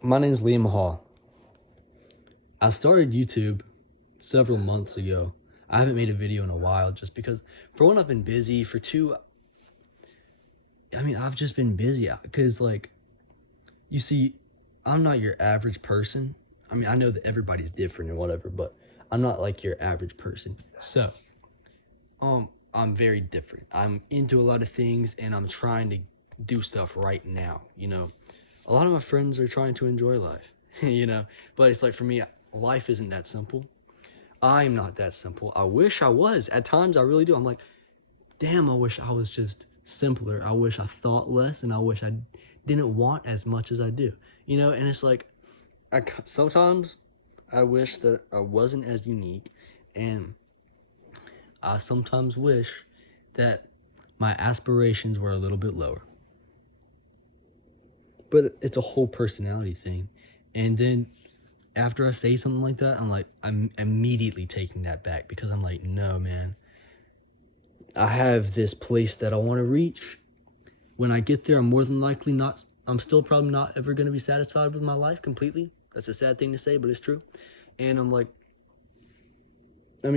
My name is Liam Hall. I started YouTube several months ago. I haven't made a video in a while just because, for one, I've been busy. For two, I've just been busy because, you see, I'm not your average person. I know that everybody's different and whatever, but I'm not like your average person. So, I'm very different. I'm into a lot of things and I'm trying to do stuff right now, A lot of my friends are trying to enjoy life, but it's like for me, life isn't that simple. I'm not that simple. I wish I was. At times I really do. I'm like, damn, I wish I was just simpler. I wish I thought less and I wish I didn't want as much as I do. And it's like sometimes I wish that I wasn't as unique, and I sometimes wish that my aspirations were a little bit lower. But it's a whole personality thing. And then after I say something like that, I'm immediately taking that back because I'm like, no, man. I have this place that I want to reach. When I get there, I'm still probably not ever going to be satisfied with my life completely. That's a sad thing to say, but it's true. And I'm like, what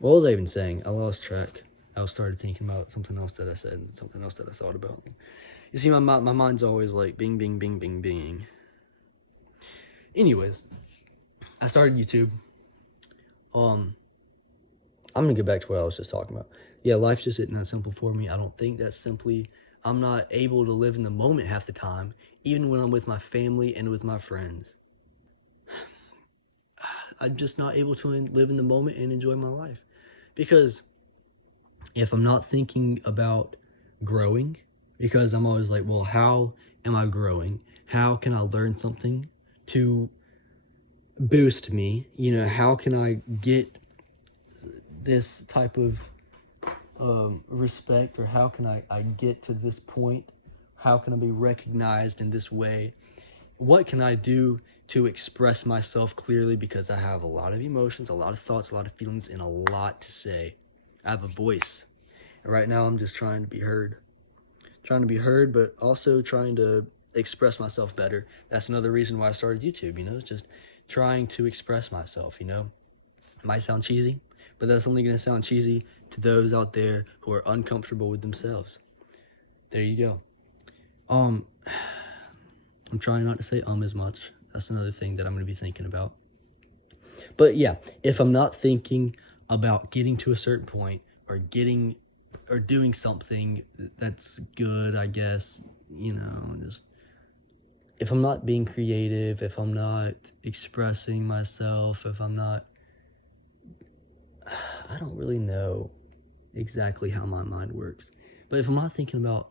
was I even saying? I lost track. I started thinking about something else that I said and something else that I thought about. You see, my mind's always like bing, bing, bing, bing, bing. Anyways, I started YouTube. I'm gonna get back to what I was just talking about. Yeah, life just isn't that simple for me. I don't think that simply. I'm not able to live in the moment half the time, even when I'm with my family and with my friends. I'm just not able to live in the moment and enjoy my life. Because if I'm not thinking about growing, because I'm always like, well, how am I growing? How can I learn something to boost me? How can I get this type of respect, or how can I get to this point? How can I be recognized in this way? What can I do to express myself clearly? Because I have a lot of emotions, a lot of thoughts, a lot of feelings, and a lot to say. I have a voice. And right now I'm just trying to be heard. But also trying to express myself better. That's another reason why I started YouTube, just trying to express myself, It might sound cheesy, but that's only going to sound cheesy to those out there who are uncomfortable with themselves. There you go. I'm trying not to say as much. That's another thing that I'm going to be thinking about. But yeah, if I'm not thinking about getting to a certain point or doing something that's good, I guess, just if I'm not being creative, if I'm not expressing myself, I don't really know exactly how my mind works. But if I'm not thinking about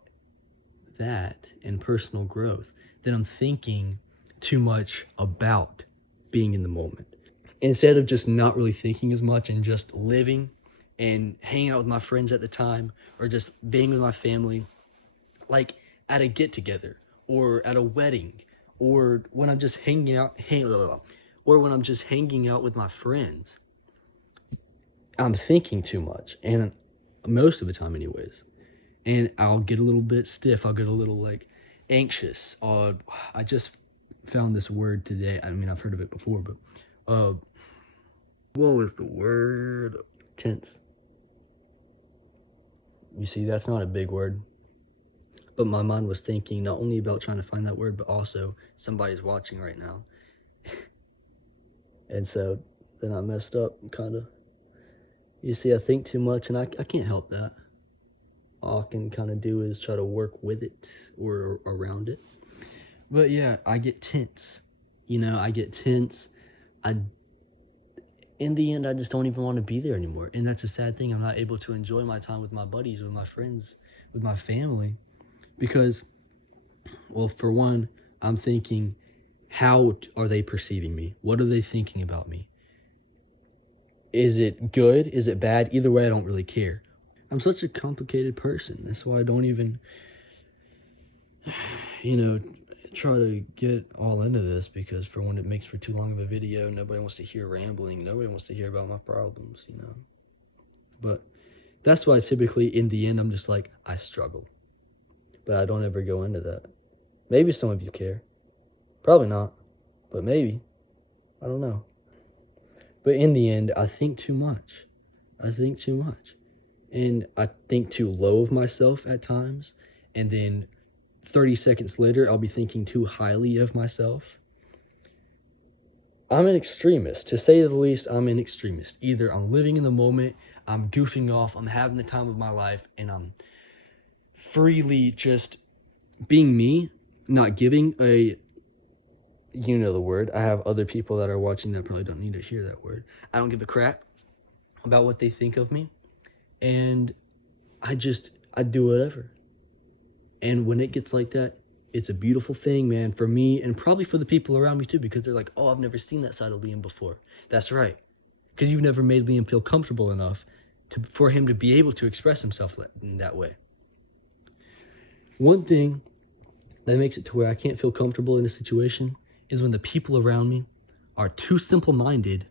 that and personal growth, then I'm thinking too much about being in the moment. Instead of just not really thinking as much and just living and hanging out with my friends at the time, or just being with my family, like at a get together or at a wedding, or when I'm just hanging out with my friends, I'm thinking too much, and most of the time anyways. And I'll get a little bit stiff. I'll get a little anxious. I just found this word today. I've heard of it before, but what was the word? Tense. You see, that's not a big word. But my mind was thinking not only about trying to find that word, but also somebody's watching right now. And so then I messed up, kind of. You see, I think too much, and I can't help that. All I can kind of do is try to work with it or around it. But yeah, I get tense. I get tense. In the end, I just don't even want to be there anymore. And that's a sad thing. I'm not able to enjoy my time with my buddies, with my friends, with my family. Because, well, for one, I'm thinking, how are they perceiving me? What are they thinking about me? Is it good? Is it bad? Either way, I don't really care. I'm such a complicated person. That's why I don't even, try to get all into this, because for when it makes for too long of a video, nobody wants to hear rambling. Nobody wants to hear about my problems, But that's why typically in the end, I'm just like, I struggle. But I don't ever go into that. Maybe some of you care. Probably not, but maybe. I don't know. But in the end, I think too much. I think too much. And I think too low of myself at times. And then 30 seconds later, I'll be thinking too highly of myself. I'm an extremist. To say the least, I'm an extremist. Either I'm living in the moment, I'm goofing off, I'm having the time of my life, and I'm freely just being me, not giving a, you know the word. I have other people that are watching that probably don't need to hear that word. I don't give a crap about what they think of me. And I do whatever. And when it gets like that, it's a beautiful thing, man, for me and probably for the people around me too, because they're like, oh, I've never seen that side of Liam before. That's right. Because you've never made Liam feel comfortable enough for him to be able to express himself in that way. One thing that makes it to where I can't feel comfortable in a situation is when the people around me are too simple-minded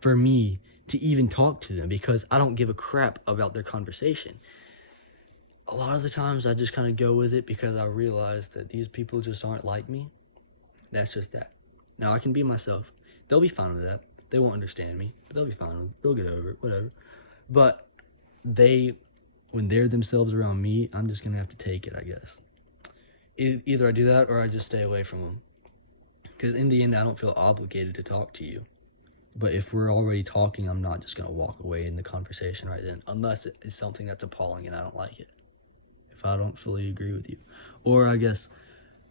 for me to even talk to them because I don't give a crap about their conversation. A lot of the times I just kind of go with it because I realize that these people just aren't like me. That's just that. Now I can be myself. They'll be fine with that. They won't understand me, but they'll be fine with it. They'll get over it, whatever. But when they're themselves around me, I'm just going to have to take it, I guess. Either I do that or I just stay away from them. Because in the end, I don't feel obligated to talk to you. But if we're already talking, I'm not just going to walk away in the conversation right then, unless it's something that's appalling and I don't like it. If I don't fully agree with you. Or I guess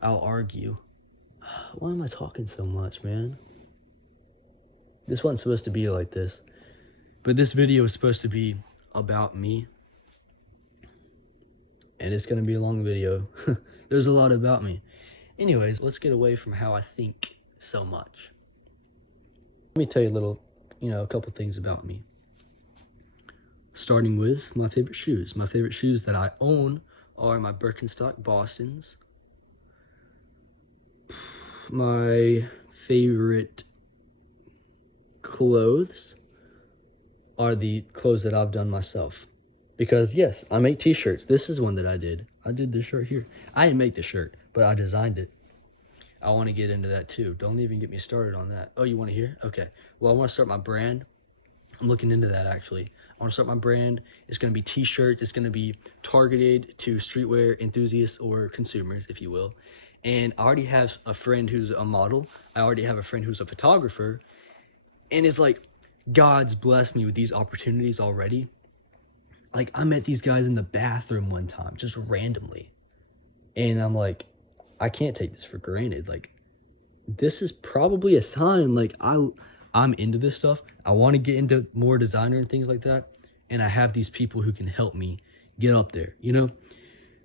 I'll argue. Why am I talking so much, man? This wasn't supposed to be like this. But this video is supposed to be about me. And it's going to be a long video. There's a lot about me. Anyways, let's get away from how I think so much. Let me tell you a couple things about me. Starting with my favorite shoes. My favorite shoes that I own are my Birkenstock Bostons. My favorite clothes are the clothes that I've done myself. Because, yes, I make t-shirts. This is one that I did. I did this shirt here. I didn't make the shirt, but I designed it. I want to get into that too. Don't even get me started on that. Oh, you want to hear? Okay. Well, I want to start my brand. I'm looking into that, actually. I want to start my brand. It's going to be t-shirts. It's going to be targeted to streetwear enthusiasts or consumers, if you will. And I already have a friend who's a model. I already have a friend who's a photographer. And it's like, God's blessed me with these opportunities already. Like, I met these guys in the bathroom one time, just randomly. And I'm like, I can't take this for granted. Like, this is probably a sign. Like, I'm into this stuff. I want to get into more designer and things like that. And I have these people who can help me get up there, you know?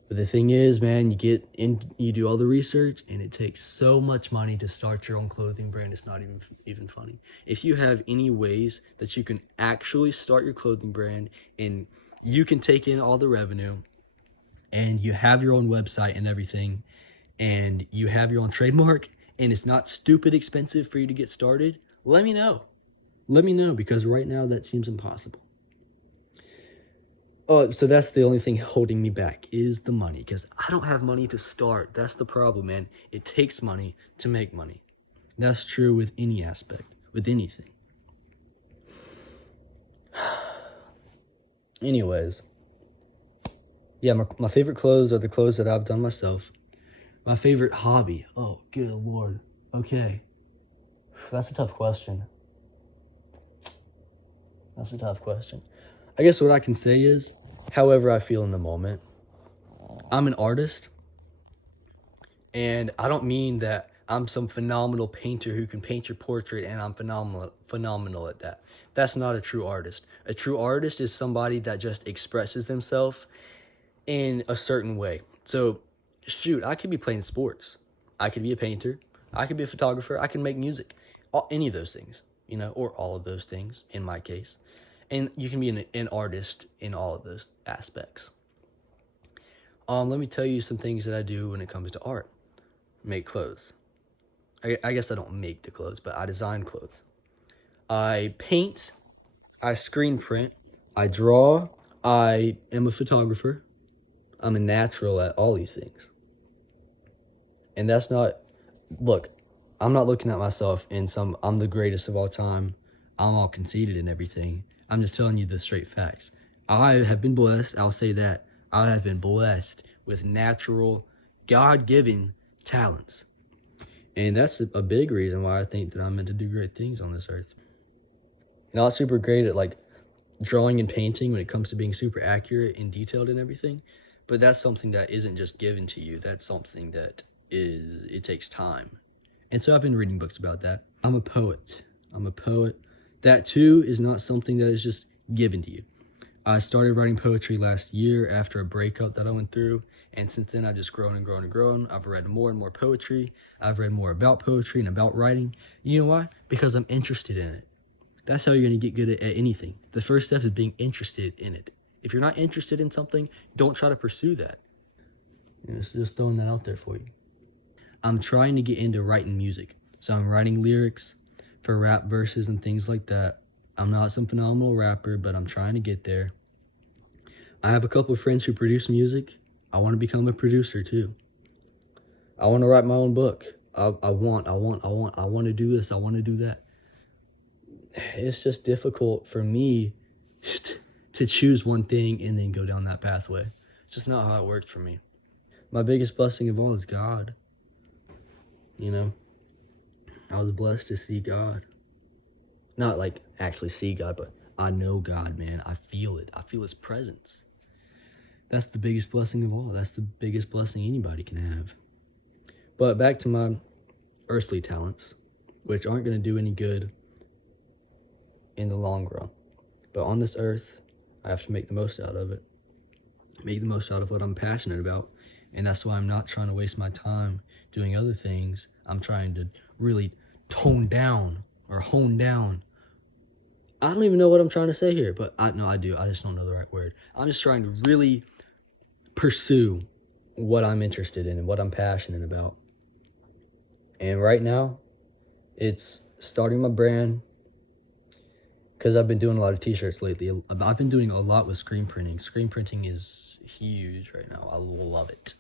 But the thing is, man, you do all the research, and it takes so much money to start your own clothing brand. It's not even funny. If you have any ways that you can actually start your clothing brand and you can take in all the revenue and you have your own website and everything and you have your own trademark and it's not stupid expensive for you to get started, let me know. Let me know, because right now that seems impossible. Oh, so that's the only thing holding me back is the money, because I don't have money to start. That's the problem, man. It takes money to make money. That's true with any aspect, with anything. Anyways, yeah, my favorite clothes are the clothes that I've done myself. My favorite hobby. Oh, good Lord. Okay. That's a tough question. I guess what I can say is, however I feel in the moment. I'm an artist, and I don't mean that I'm some phenomenal painter who can paint your portrait and I'm phenomenal at that. That's not a true artist. A true artist is somebody that just expresses themselves in a certain way. So, shoot, I could be playing sports. I could be a painter. I could be a photographer. I can make music. Any of those things, or all of those things in my case. And you can be an artist in all of those aspects. Let me tell you some things that I do when it comes to art. Make clothes. I guess I don't make the clothes, but I design clothes. I paint. I screen print. I draw. I am a photographer. I'm a natural at all these things. And that's not... Look, I'm not looking at myself in I'm the greatest of all time. I'm all conceited and everything. I'm just telling you the straight facts. I have been blessed. I'll say that. I have been blessed with natural, God-given talents. And that's a big reason why I think that I'm meant to do great things on this earth. Not super great at like drawing and painting when it comes to being super accurate and detailed and everything, but that's something that isn't just given to you. That's something that it takes time. And so I've been reading books about that. I'm a poet. That too is not something that is just given to you. I started writing poetry last year after a breakup that I went through, and since then I've just grown and grown and grown. I've read more and more poetry. I've read more about poetry and about writing. You know why? Because I'm interested in it. That's how you're going to get good at anything. The first step is being interested in it. If you're not interested in something, don't try to pursue that. Just throwing that out there for you. I'm trying to get into writing music. So I'm writing lyrics for rap verses and things like that. I'm not some phenomenal rapper, but I'm trying to get there. I have a couple of friends who produce music. I want to become a producer too. I want to write my own book. I want to do this. I want to do that. It's just difficult for me to choose one thing and then go down that pathway. It's just not how it worked for me. My biggest blessing of all is God. You know, I was blessed to see God. Not like actually see God, but I know God, man. I feel it. I feel his presence. That's the biggest blessing of all. That's the biggest blessing anybody can have. But back to my earthly talents, which aren't going to do any good in the long run. But on this earth, I have to make the most out of it. Make the most out of what I'm passionate about. And that's why I'm not trying to waste my time doing other things. I'm trying to really hone down. I don't even know what I'm trying to say here, but I do. I just don't know the right word. I'm just trying to really pursue what I'm interested in and what I'm passionate about. And right now, it's starting my brand, because I've been doing a lot of t-shirts lately. I've been doing a lot with screen printing. Screen printing is huge right now. I love it.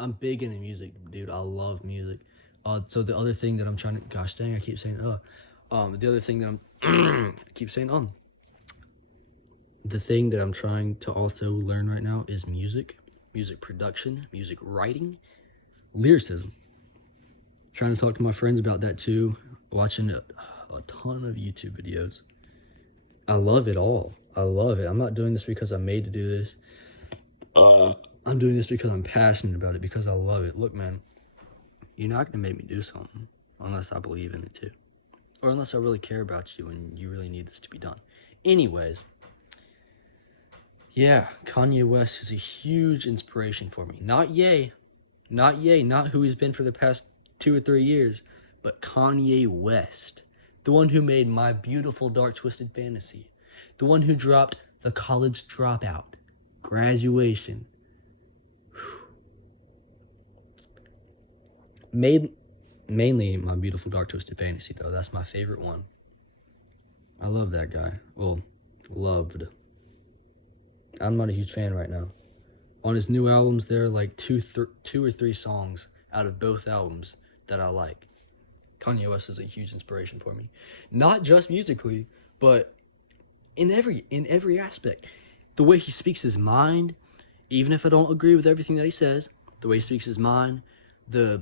I'm big into music, dude. I love music. So the other thing that I'm trying to, gosh dang, I keep saying, the other thing that I keep saying, the thing that I'm trying to also learn right now is music production, music writing, lyricism. Trying to talk to my friends about that too. Watching a ton of YouTube videos. I love it all. I love it. I'm not doing this because I'm made to do this. I'm doing this because I'm passionate about it, because I love it. Look, man, you're not going to make me do something unless I believe in it too. Or unless I really care about you and you really need this to be done. Anyways, yeah, Kanye West is a huge inspiration for me. Not Ye, not who he's been for the past 2 or 3 years, but Kanye West. The one who made My Beautiful Dark Twisted Fantasy. The one who dropped The College Dropout, Graduation. Mainly My Beautiful Dark Twisted Fantasy, though. That's my favorite one. I love that guy. Well, loved. I'm not a huge fan right now. On his new albums, there are like two or three songs out of both albums that I like. Kanye West is a huge inspiration for me. Not just musically, but in every aspect. The way he speaks his mind, even if I don't agree with everything that he says, the way he speaks his mind, the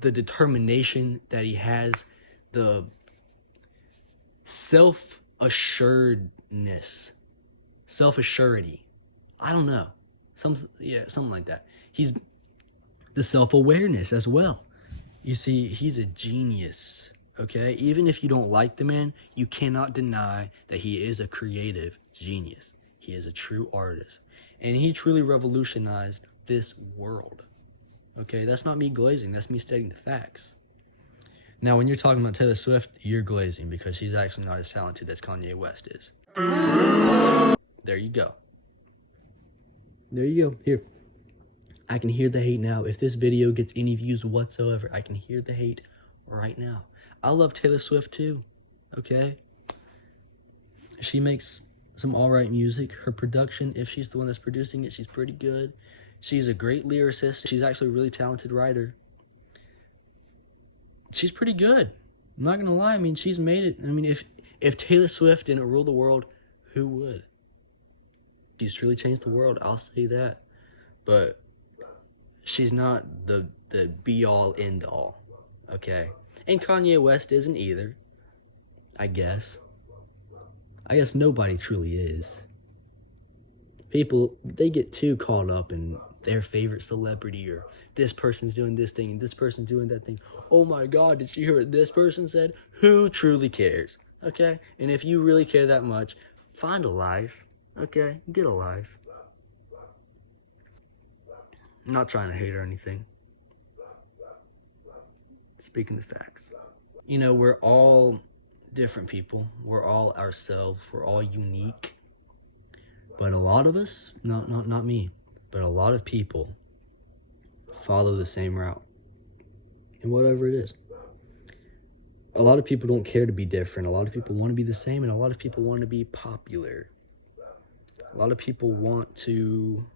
determination that he has, the self-assuredness, self-assurity. I don't know. Something like that. He's the self-awareness as well. You see, he's a genius, okay? Even if you don't like the man, you cannot deny that he is a creative genius. He is a true artist. And he truly revolutionized this world. Okay, that's not me glazing. That's me stating the facts. Now, when you're talking about Taylor Swift, you're glazing because she's actually not as talented as Kanye West is. There you go. Here. I can hear the hate now. If this video gets any views whatsoever, I can hear the hate right now. I love Taylor Swift too. okay? She makes some alright music. Her production, if she's the one that's producing it, she's pretty good. She's a great lyricist. She's actually a really talented writer. She's pretty good. I'm not gonna lie. I mean, she's made it. I mean, if Taylor Swift didn't rule the world, who would? She's truly changed the world, I'll say that. But she's not the be all end all, okay? And Kanye West isn't either. I guess nobody truly is. People, they get too caught up in their favorite celebrity, or this person's doing this thing and this person's doing that thing. Oh my God, did you hear what this person said? Who truly cares? Okay? And if you really care that much, find a life. Okay? Get a life. I'm not trying to hate or anything. Speaking the facts. You know, we're all different people. We're all ourselves. We're all unique. But a lot of us, not me, but a lot of people follow the same route. And whatever it is. A lot of people don't care to be different. A lot of people want to be the same, and a lot of people want to be popular. A lot of people want to...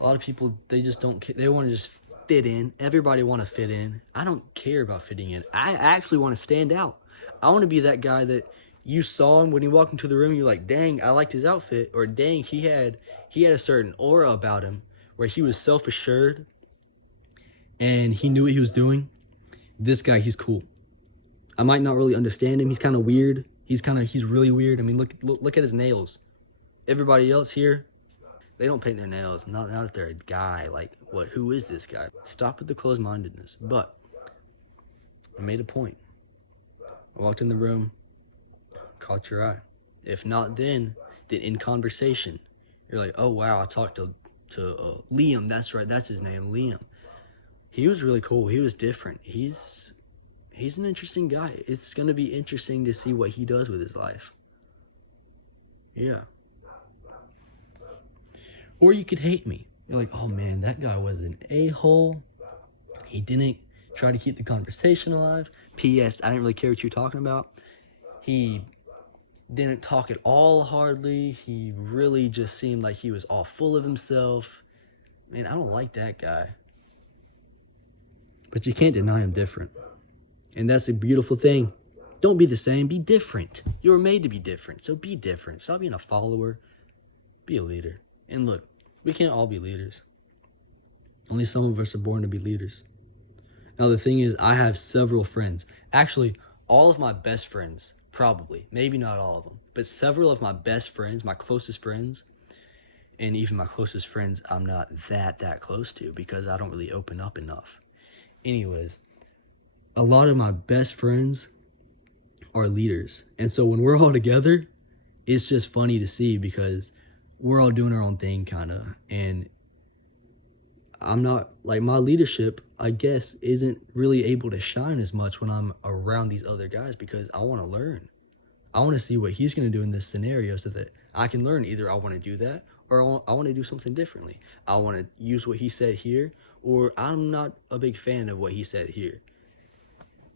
A lot of people, they just don't care. They want to just fit in. Everybody want to fit in. I don't care about fitting in. I actually want to stand out. I want to be that guy that you saw him when he walked into the room. You're like, dang, I liked his outfit. Or dang, he had a certain aura about him where he was self-assured and he knew what he was doing. This guy, he's cool. I might not really understand him. He's kind of weird. He's really weird. I mean, look at his nails. Everybody else here, they don't paint their nails. Not if they're a guy. Like, what? Who is this guy? Stop with the closed-mindedness. But I made a point. I walked in the room, caught your eye. If not then in conversation, you're like, oh wow, I talked to Liam. That's right. That's his name, Liam. He was really cool. He was different. He's an interesting guy. It's gonna be interesting to see what he does with his life. Yeah. Or you could hate me. You're like, oh man, that guy was an a-hole. He didn't try to keep the conversation alive. P.S. I didn't really care what you were talking about. He didn't talk at all hardly. He really just seemed like he was all full of himself. Man, I don't like that guy. But you can't deny I'm different. And that's a beautiful thing. Don't be the same, be different. You were made to be different, so be different. Stop being a follower, be a leader. And look, we can't all be leaders. Only some of us are born to be leaders. Now the thing is, I have several friends. Actually, all of my best friends, probably, maybe not all of them, but several of my best friends, my closest friends, and even my closest friends I'm not that close to because I don't really open up enough. Anyways, a lot of my best friends are leaders. And so when we're all together, it's just funny to see because we're all doing our own thing kind of. And I'm not, like, my leadership, I guess, isn't really able to shine as much when I'm around these other guys because I want to learn. I want to see what he's going to do in this scenario so that I can learn. Either I want to do that or I want to do something differently. I want to use what he said here, or I'm not a big fan of what he said here.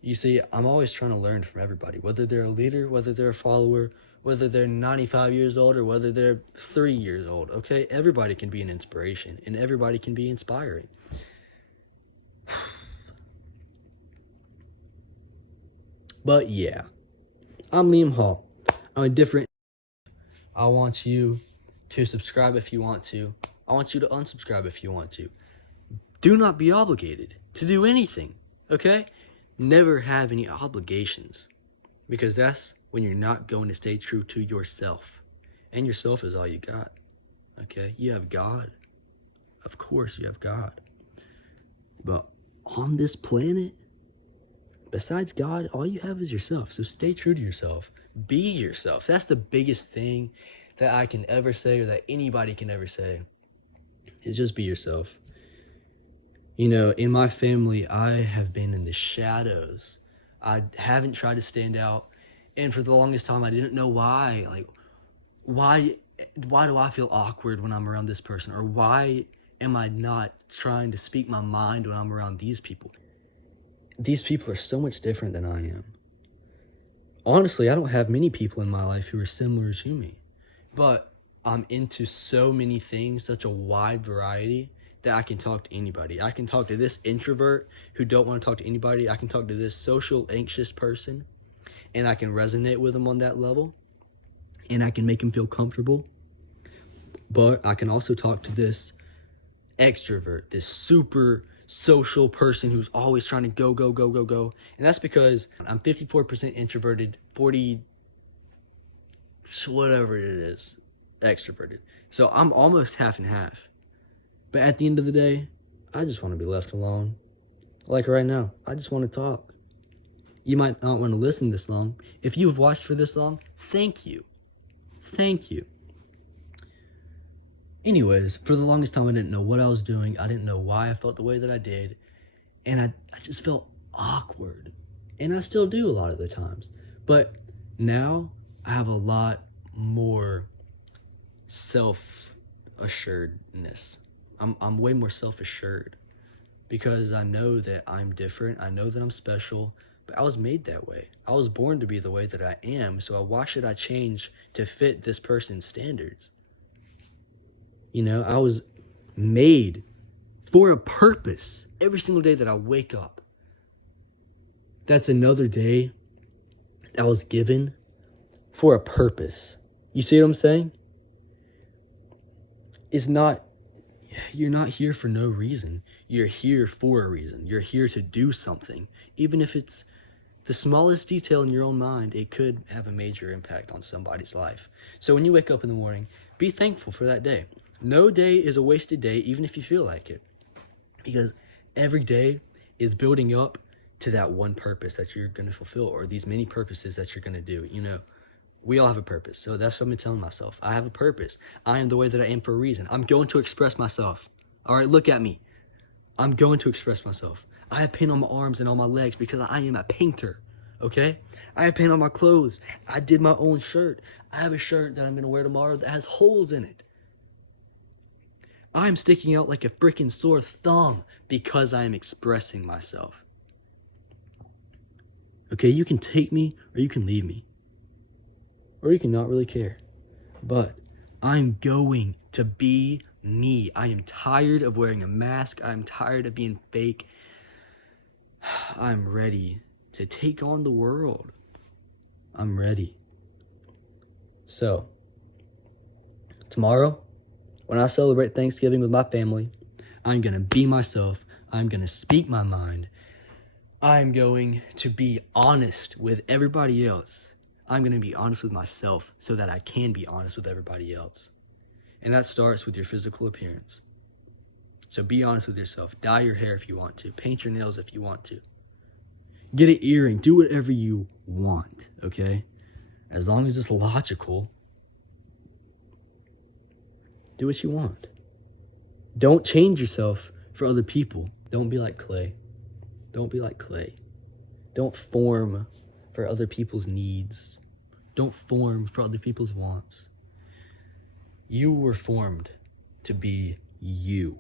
You see, I'm always trying to learn from everybody, whether they're a leader, whether they're a follower, whether they're 95 years old or whether they're 3 years old, okay? Everybody can be an inspiration and everybody can be inspiring. But yeah, I'm Liam Hall. I'm a different. I want you to subscribe if you want to. I want you to unsubscribe if you want to. Do not be obligated to do anything, okay? Never have any obligations, because that's when you're not going to stay true to yourself. And yourself is all you got, okay? You have God. Of course you have God. But on this planet, besides God, all you have is yourself. So stay true to yourself. Be yourself. That's the biggest thing that I can ever say, or that anybody can ever say, is just be yourself. You know, in my family, I have been in the shadows. I haven't tried to stand out. And for the longest time, I didn't know why. Like, why do I feel awkward when I'm around this person? Or why am I not trying to speak my mind when I'm around these people? these people are so much different than I am. Honestly, I don't have many people in my life who are similar to me, but I'm into so many things, such a wide variety, that I can talk to anybody. I can talk to this introvert who don't want to talk to anybody. I can talk to this social anxious person, and I can resonate with them on that level, and I can make them feel comfortable. But I can also talk to this extrovert, this super social person who's always trying to go, go, go, go, go. And that's because I'm 54% introverted, 40, whatever it is, extroverted. So I'm almost half and half. But at the end of the day, I just want to be left alone. Like right now, I just want to talk. You might not want to listen this long. If you've watched for this long, thank you. Thank you. Anyways, for the longest time, I didn't know what I was doing. I didn't know why I felt the way that I did. And I just felt awkward. And I still do a lot of the times. But now I have a lot more self-assuredness. I'm way more self-assured because I know that I'm different. I know that I'm special, but I was made that way. I was born to be the way that I am. So why should I change to fit this person's standards? You know, I was made for a purpose. Every single day that I wake up, that's another day I was given for a purpose. You see what I'm saying? You're not here for no reason. You're here for a reason. You're here to do something. Even if it's the smallest detail in your own mind, it could have a major impact on somebody's life. So when you wake up in the morning, be thankful for that day. No day is a wasted day, even if you feel like it. Because every day is building up to that one purpose that you're going to fulfill, or these many purposes that you're going to do. You know, we all have a purpose. So that's what I'm telling myself. I have a purpose. I am the way that I am for a reason. I'm going to express myself. All right, look at me. I'm going to express myself. I have paint on my arms and on my legs because I am a painter. Okay? I have paint on my clothes. I did my own shirt. I have a shirt that I'm going to wear tomorrow that has holes in it. I'm sticking out like a freaking sore thumb because I am expressing myself. Okay, you can take me or you can leave me. Or you can not really care. But I'm going to be me. I am tired of wearing a mask. I'm tired of being fake. I'm ready to take on the world. I'm ready. So, tomorrow, when I celebrate Thanksgiving with my family, I'm going to be myself. I'm going to speak my mind. I'm going to be honest with everybody else. I'm going to be honest with myself so that I can be honest with everybody else. And that starts with your physical appearance. So be honest with yourself. Dye your hair if you want to. Paint your nails if you want to. Get an earring. Do whatever you want, okay? As long as it's logical, do what you want. Don't change yourself for other people. Don't be like clay. Don't be like clay. Don't form for other people's needs. Don't form for other people's wants. You were formed to be you.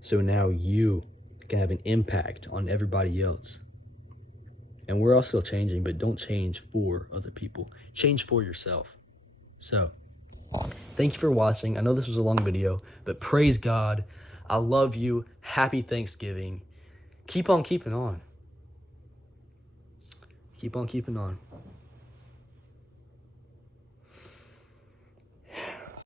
So now you can have an impact on everybody else. And we're all still changing, but don't change for other people. Change for yourself. So, thank you for watching. I know this was a long video, but praise God. I love you. Happy Thanksgiving. Keep on keeping on. Keep on keeping on.